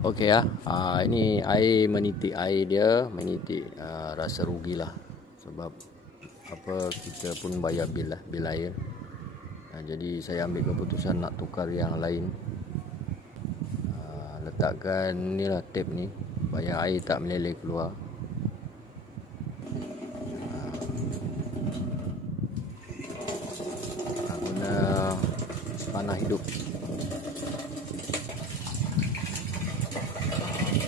Okey ya. Ini air menitik, air dia menitik, rasa rugilah sebab apa kita pun bayar bil air. Jadi saya ambil keputusan nak tukar yang lain. Letakkan ni lah tap ni, supaya air tak meleleh keluar. Guna panah hidup.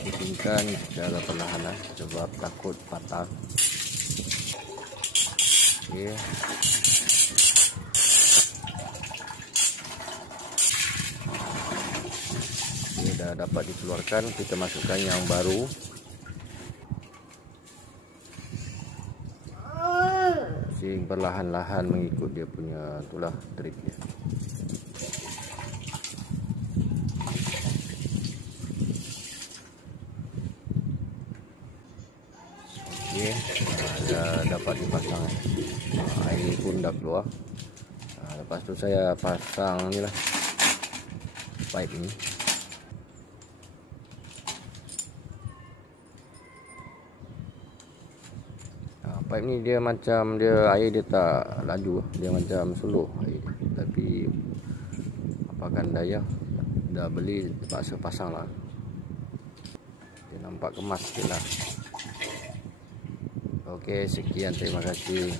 Pusingkan secara perlahan lah, sebab takut patah. Okey. Ini dah dapat dikeluarkan, kita masukkan yang baru. Pusing perlahan-lahan mengikut dia punya itulah trik dia. Okey, dah dapat dipasang. Air pun dah keluar. Lepas tu saya pasang ni lah pipe ni. Pipe ni dia macam air dia tak laju, dia macam slow air. Tapi apakan daya, dah beli terpaksa pasang lah. Dia nampak kemas sikit lah. Okey, sekian, terima kasih.